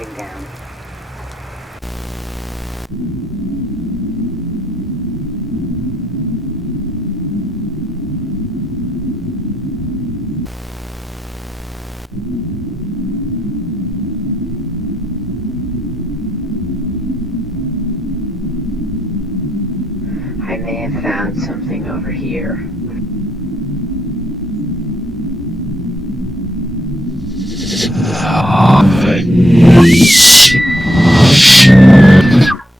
heading down. I may have found something over here.